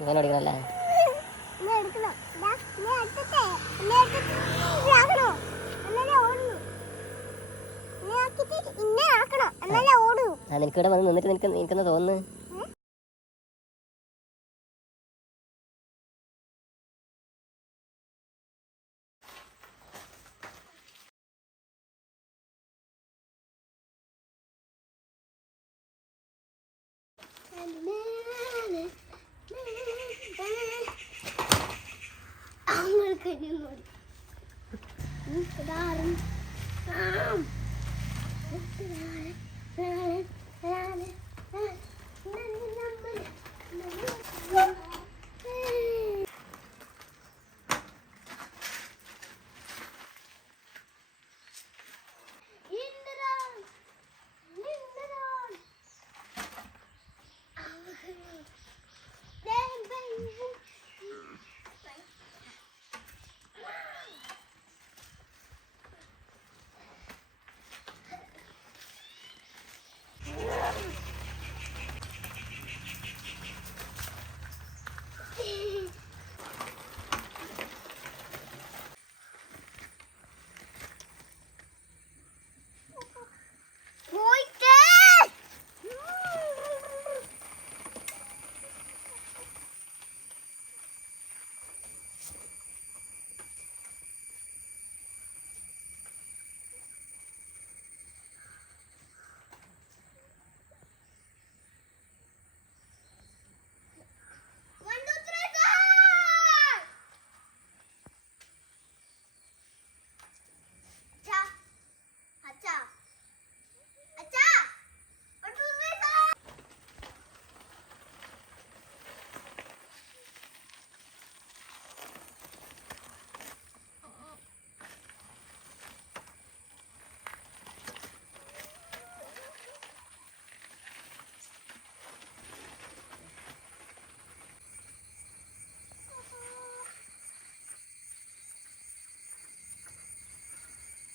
ഇങ്ങനെ ഓടിക്കണല്ലേ? നിനക്കിവിടെ വന്ന് നിന്നിട്ട് നിനക്കെന്ന് തോന്നുന്നു?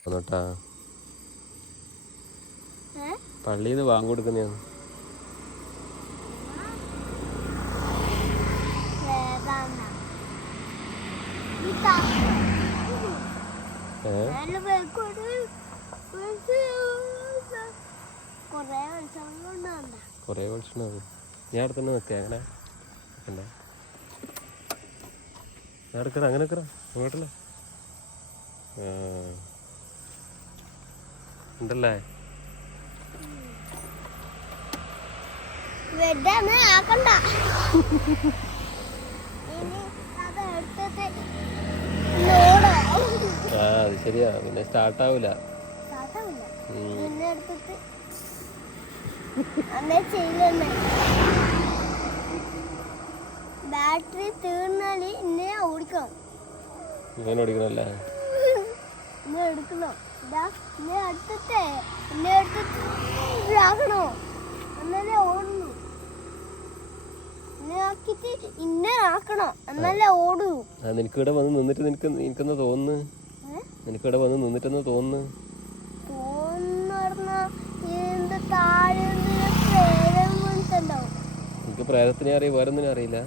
എന്നിട്ടാ പള്ളിയിൽ നിന്ന് വാങ്ങി കൊടുക്കുന്നതാണ്. കൊറേ വിളിച്ചിട്ടുണ്ടാവും. ഞാൻ അടുത്ത് തന്നെ നിൽക്കുക. അങ്ങനെ ഞാൻ എടുക്കറ അങ്ങനെ നിൽക്കറ അങ്ങോട്ടല്ലേ ഉണ്ടല്ലേ. അത് ശരിയാ, പിന്നെ സ്റ്റാർട്ടാവൂല. ബാറ്ററി തീർന്നാല് ഇന്നെ ഓടിക്കണം. ഇങ്ങനെ ഓടിക്കണല്ലേ? ഇന്നെ എടുക്കണോ? ഇന്നെ അടുത്തത്തെ ഇന്നെ എടുത്തിട്ടാകണോ? എന്നാലേ ഓടുന്നു. ഇന്നെ ആക്കിട്ട് ഇന്നെ ആക്കണോ എന്നാലേ ഓടൂ. നിനക്കിവിടെ വന്ന് നിന്നിട്ട് നിനക്കെന്ന് തോന്നുന്നു? നിനക്കിവിടെ വന്ന് നിന്നിട്ടെന്ന് തോന്നുന്നു? എനിക്ക് പ്രേതത്തിനെ അറിയാം, വേറൊന്നിനും അറിയില്ല.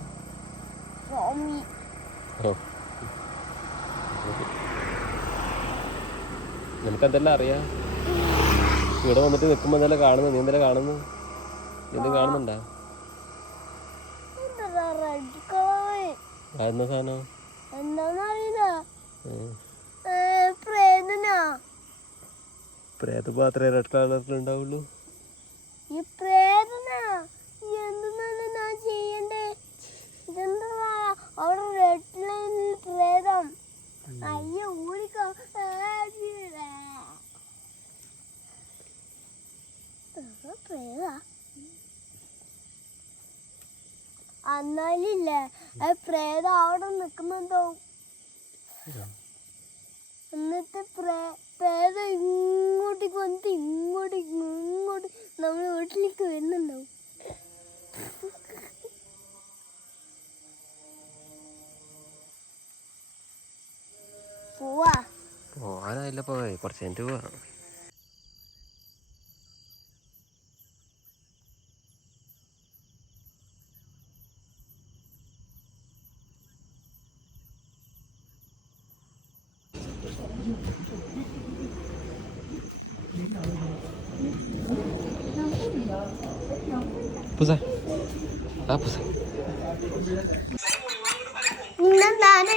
നിനക്കെന്തെല്ലാം അറിയാം? ഇവിടെ വന്നിട്ട് നിൽക്കുമ്പോ എന്തെല്ലാം കാണുന്നു? നീ എന്തെല്ലാം കാണുന്നു? നീ എന്തും കാണുന്നുണ്ടാ? അതെന്താ സാധനം? പ്രേതം മാത്രമേ റെഡ് കളറിൽ ഉണ്ടാവുള്ളൂ. അന്നാലില്ലേ പ്രേതം അവിടെ നിക്കുന്നുണ്ടോ? എന്നിട്ട് പ്രേതം ഇങ്ങോട്ടേക്ക് വന്നിട്ട് ഇങ്ങോട്ട് നമ്മളെ വീട്ടിലേക്ക് വരുന്നുണ്ടാവും. പോവാനായില്ല, പോയി കുറച്ച് കഴിഞ്ഞിട്ട് പോവാ. പൂസ ആ പൂസ ഇന്നെന്താണ്